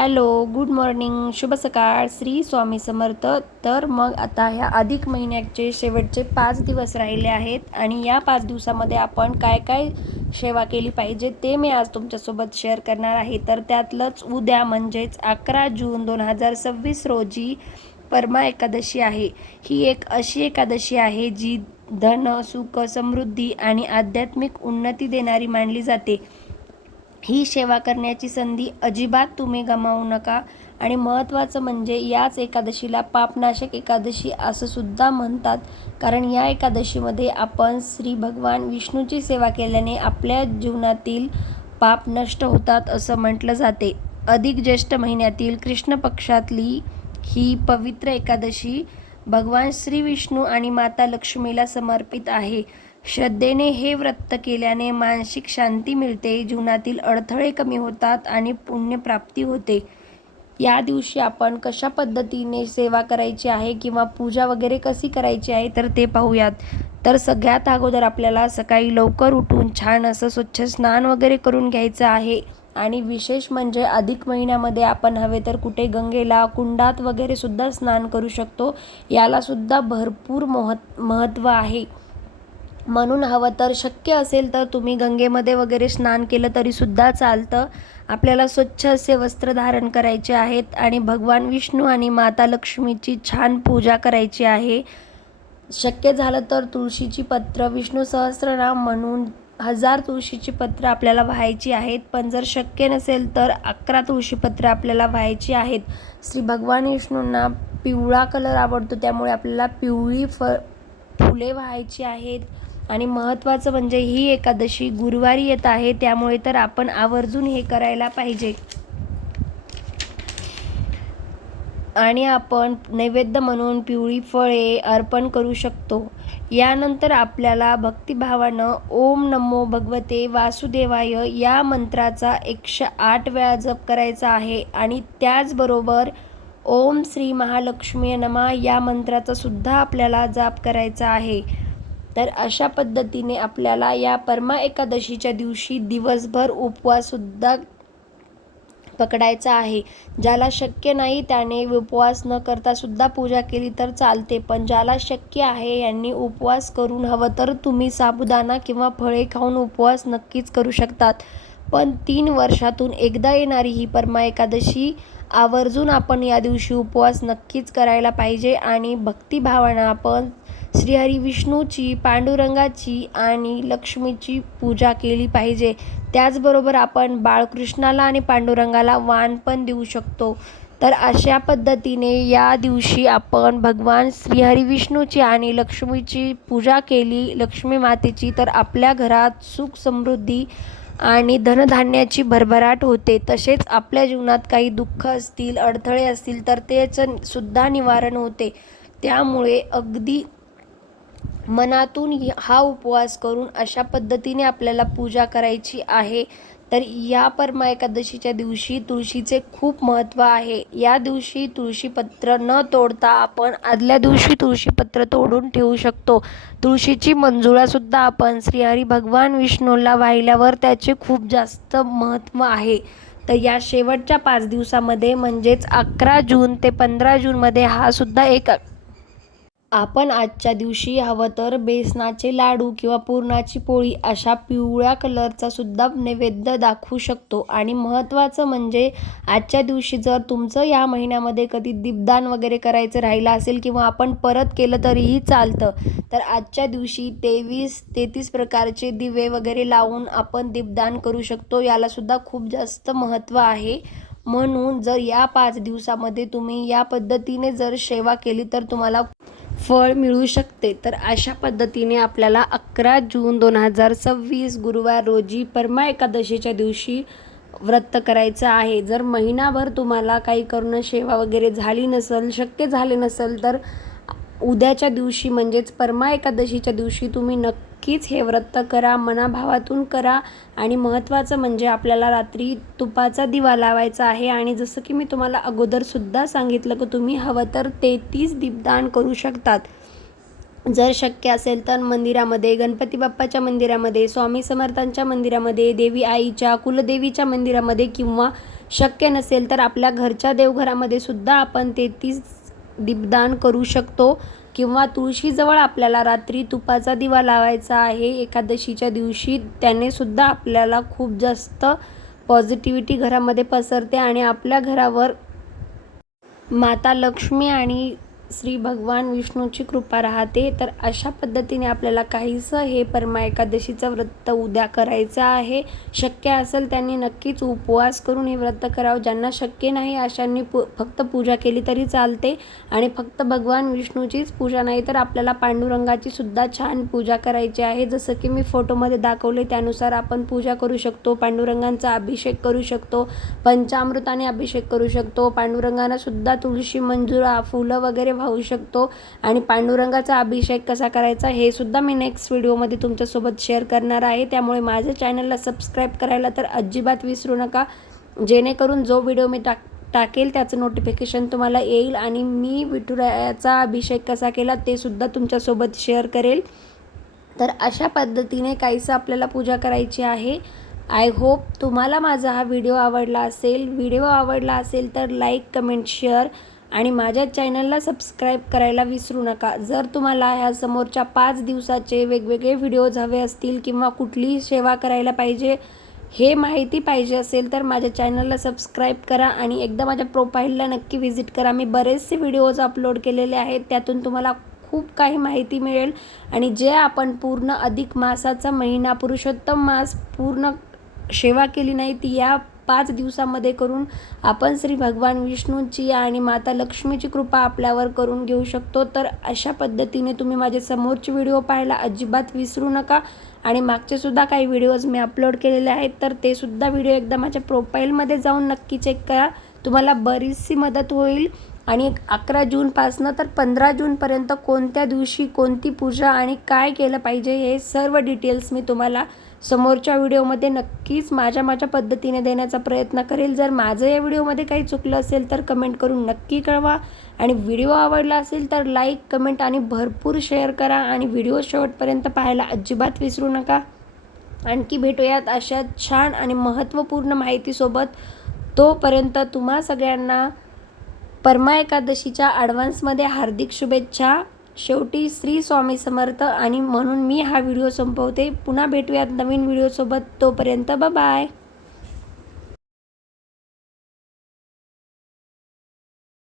Hello, good morning, शुभ सकाळ, श्री स्वामी समर्थ. तर मग आता ह्या अधिक महिन्याचे शेवटचे 5 दिवस राहिले आहेत आणि या 5 दिवसामध्ये आपण काय काय सेवा केली पाहिजे ते मी आज तुमच्यासोबत शेअर करणार आहे. तर त्यातलंच उद्या म्हणजेच 11 जून 2026 रोजी परमा एकादशी आहे. ही एक अशी एकादशी आहे जी धन, सुख, समृद्धी आणि आध्यात्मिक उन्नती देणारी मानली जाते. ही सेवा करण्याची संधी अजिबात तुम्ही गमावू नका. आणि महत्त्वाचं म्हणजे याच एकादशीला पापनाशक एकादशी असं सुद्धा म्हणतात, कारण या एकादशीमध्ये आपण श्री भगवान विष्णूची सेवा केल्याने आपल्या जीवनातील पाप नष्ट होतात असं म्हटलं जाते. अधिक ज्येष्ठ महिन्यातील कृष्ण पक्षातली ही पवित्र एकादशी भगवान श्री विष्णू आणि माता लक्ष्मीला समर्पित आहे. श्रद्धेने हे व्रत केल्याने मानसिक शांती मिळते, जीवनातील अडथळे कमी होतात आणि पुण्यप्राप्ती होते. या दिवशी आपण कशा पद्धतीने सेवा करायची आहे किंवा पूजा वगैरे कशी करायची आहे तर ते पाहूयात. तर सगळ्यात अगोदर आपल्याला सकाळी लवकर उठून छान असं स्वच्छ स्नान वगैरे करून घ्यायचं आहे. आणि विशेष म्हणजे अधिक महिन्यामध्ये आपण हवे तर कुठे गंगेला, कुंडात वगैरे सुद्धा स्नान करू शकतो. याला सुद्धा भरपूर महत्त्व आहे. म्हणून हवं तर शक्य असेल तर तुम्ही गंगेमध्ये वगैरे स्नान केलं तरीसुद्धा चालतं. आपल्याला स्वच्छ असे वस्त्र धारण करायचे आहेत आणि भगवान विष्णू आणि माता लक्ष्मीची छान पूजा करायची आहे. शक्य झालं तर तुळशीची पत्र, विष्णू सहस्त्रनाम म्हणून 1000 तुळशीची पत्र आपल्याला व्हायची आहेत. पण जर शक्य नसेल तर 11 तुळशीपत्र आपल्याला व्हायची आहेत. श्री भगवान विष्णूंना पिवळा कलर आवडतो, त्यामुळे आपल्याला पिवळी फुले व्हायची आहेत. आणि महत्त्वाचं म्हणजे ही एकादशी गुरुवारी येत आहे, त्यामुळे तर आपण आवर्जून हे करायला पाहिजे. आणि आपण नैवेद्य म्हणून पिवळी फळे अर्पण करू शकतो. यानंतर आपल्याला भक्तिभावानं ओम नमो भगवते वासुदेवाय या मंत्राचा 108 वेळा जप करायचा आहे. आणि त्याचबरोबर ओम श्री महालक्ष्मी नमः या मंत्राचा सुद्धा आपल्याला जाप करायचा आहे. तर अशा पद्धतीने आपल्याला या परमा एकादशीच्या दिवशी दिवसभर उपवाससुद्धा पकडायचा आहे. ज्याला शक्य नाही त्याने उपवास न करता सुद्धा पूजा केली तर चालते, पण ज्याला शक्य आहे यांनी उपवास करून हवं तर तुम्ही साबुदाणा किंवा फळे खाऊन उपवास नक्कीच करू शकतात. पण 3 वर्षातून एकदा येणारी ही परमा एकादशी आवर्जून आपण या दिवशी उपवास नक्कीच करायला पाहिजे. आणि भक्तिभावानं आपण श्रीहरी विष्णूची, पांडुरंगाची आणि लक्ष्मीची पूजा केली पाहिजे. त्याचबरोबर आपण बाळकृष्णाला आणि पांडुरंगाला वाण पण देऊ शकतो. तर अशा पद्धतीने या दिवशी आपण भगवान श्रीहरी विष्णूची आणि लक्ष्मीची पूजा केली, लक्ष्मी मातेची, तर आपल्या घरात सुख, समृद्धी आणि धनधान्याची भरभराट होते. तसेच आपल्या जीवनात काही दुःख असतील, अडथळे असतील तर त्याचं सुद्धा निवारण होते. त्यामुळे अगदी मनातून हा उपवास करून अशा पद्धतीने आपल्याला पूजा करायची आहे. तर या परमा एकादशीच्या दिवशी तुळशीचे खूप महत्त्व आहे. या दिवशी तुळशीपत्र न तोडता आपण आदल्या दिवशी तुळशीपत्र तोडून ठेवू शकतो. तुळशीची मंजुळासुद्धा आपण श्रीहरी भगवान विष्णूला वाहिल्यावर त्याचे खूप जास्त महत्त्व आहे. तर या शेवटच्या 5 दिवसामध्ये म्हणजेच 11 जून ते 15 जूनमध्ये हा सुद्धा एक आपण आजच्या दिवशी हवं तर बेसनाचे लाडू किंवा पुरणाची पोळी अशा पिवळ्या कलरचा सुद्धा नैवेद्य दाखवू शकतो. आणि महत्त्वाचं म्हणजे आजच्या दिवशी जर तुमचं या महिन्यामध्ये कधी दीपदान वगैरे करायचं राहिलं असेल किंवा आपण परत केलं तरीही चालतं, तर आजच्या दिवशी 33 प्रकारचे दिवे वगैरे लावून आपण दीपदान करू शकतो. यालासुद्धा खूप जास्त महत्त्व आहे. म्हणून जर या 5 दिवसामध्ये तुम्ही या पद्धतीने जर सेवा केली तर तुम्हाला फळ मिळू शकते. तर अशा पद्धतीने आपल्याला 11 जून 2026 गुरुवार रोजी परमा एकादशीच्या दिवशी व्रत करायचं आहे. जर महिनाभर तुम्हाला काही करून सेवा वगैरे झाली नसेल, शक्य झाले नसेल, तर उद्याच्या दिवशी म्हणजेच परमा एकादशीच्या दिवशी तुम्ही नक्कीच हे व्रत करा, मनाभावातून करा. आणि महत्त्वाचं म्हणजे आपल्याला रात्री तुपाचा दिवा लावायचा आहे. आणि जसं की मी तुम्हाला अगोदरसुद्धा सांगितलं की तुम्ही हवं तर 33 दीपदान करू शकतात. जर शक्य असेल तर मंदिरामध्ये, गणपती बाप्पाच्या मंदिरामध्ये, स्वामी समर्थांच्या मंदिरामध्ये, देवी आईच्या, कुलदेवीच्या मंदिरामध्ये किंवा शक्य नसेल तर आपल्या घरच्या देवघरामध्ये सुद्धा आपण 33 दीपदान करू शकतो किंवा तुळशीजवळ आपल्याला रात्री तुपाचा दिवा लावायचा आहे एकादशीच्या दिवशी. त्याने सुद्धा आपल्याला खूप जास्त पॉझिटिव्हिटी घरामध्ये पसरते आणि आपल्या घरावर माता लक्ष्मी आणि श्री भगवान विष्णूची कृपा राहते. तर अशा पद्धतीने आपल्याला काहीसं हे परमा एकादशीचं व्रत उद्या करायचं आहे. शक्य असेल त्यांनी नक्कीच उपवास करून हे व्रत करावं. ज्यांना शक्य नाही अशांनी फक्त पूजा केली तरी चालते आणि फक्त भगवान विष्णूचीच पूजा नाही तर आपल्याला पांडुरंगाची सुद्धा छान पूजा करायची आहे. जसं की मी फोटोमध्ये दाखवले त्यानुसार आपण पूजा करू शकतो. पांडुरंगांचा अभिषेक करू शकतो, पंचामृताने अभिषेक करू शकतो. पांडुरंगांना सुद्धा तुळशी, मंजुळा, फुलं वगैरे वाहू शकतो आणि पांडुरंगाचा अभिषेक कसा करायचा हे सुद्धा मी नेक्स्ट व्हिडिओमध्ये तुमच्यासोबत शेअर करणार आहे. त्यामुळे माझ्या चॅनलला सबस्क्राईब करायला तर अजिबात विसरू नका, जेणेकरून जो व्हिडिओ मी टाकेल त्याचं नोटिफिकेशन तुम्हाला येईल आणि मी विठुरायाचा अभिषेक कसा केला ते सुद्धा तुमच्यासोबत शेअर करेल. तर अशा पद्धतीने काहीसं आपल्याला पूजा करायची आहे. आय होप तुम्हाला माझा हा व्हिडिओ आवडला असेल. व्हिडिओ आवडला असेल तर लाईक, कमेंट, शेअर आणि माझ्या चॅनलला सबस्क्राईब करायला विसरू नका. जर तुम्हाला ह्या समोरच्या 5 दिवसाचे वेगवेगळे व्हिडिओज हवे असतील किंवा कुठलीही सेवा करायला पाहिजे हे माहिती पाहिजे असेल तर माझ्या चॅनलला सबस्क्राईब करा आणि एकदा माझ्या प्रोफाईलला नक्की व्हिजिट करा. मी बरेचसे व्हिडिओज अपलोड केलेले आहेत, त्यातून तुम्हाला खूप काही माहिती मिळेल आणि जे आपण पूर्ण अधिक मासाचा महिना, पुरुषोत्तम मास पूर्ण सेवा केली नाही ती या 5 दिवसामध्ये करून आपण श्री भगवान विष्णूची आणि माता लक्ष्मीची कृपा आपल्यावर करून घेऊ शकतो. तर अशा पद्धतीने तुम्ही माझे समोरचे व्हिडिओ पाहायला अजिबात विसरू नका आणि मागचे सुद्धा काही व्हिडिओज मी अपलोड केलेले आहेत तर ते सुद्धा व्हिडिओ एकदा माझ्या प्रोफाईलमध्ये जाऊन नक्की चेक करा. तुम्हाला बरीचशी मदत होईल. आणि 11 जूनपासनं तर 15 जूनपर्यंत कोणत्या दिवशी कोणती पूजा आणि काय केलं पाहिजे हे सर्व डिटेल्स मी तुम्हाला समोरच्या व्हिडिओमध्ये नक्कीच माझ्या पद्धतीने देण्याचा प्रयत्न करेल. जर माझं या व्हिडिओमध्ये काही चुकलं असेल तर कमेंट करून नक्की कळवा आणि व्हिडिओ आवडला असेल तर लाईक, कमेंट आणि भरपूर शेअर करा आणि व्हिडिओ शेवटपर्यंत पाहायला अजिबात विसरू नका. आणखी भेटूयात अशा छान आणि महत्त्वपूर्ण माहितीसोबत. तोपर्यंत तुम्हा सगळ्यांना परमा एकादशीच्या ॲडव्हान्समध्ये हार्दिक शुभेच्छा. शेवटी श्री स्वामी समर्थ आणि म्हणून मी हा व्हिडिओ संपवते. पुन्हा भेटूयात नवीन व्हिडिओसोबत. तोपर्यंत बाय.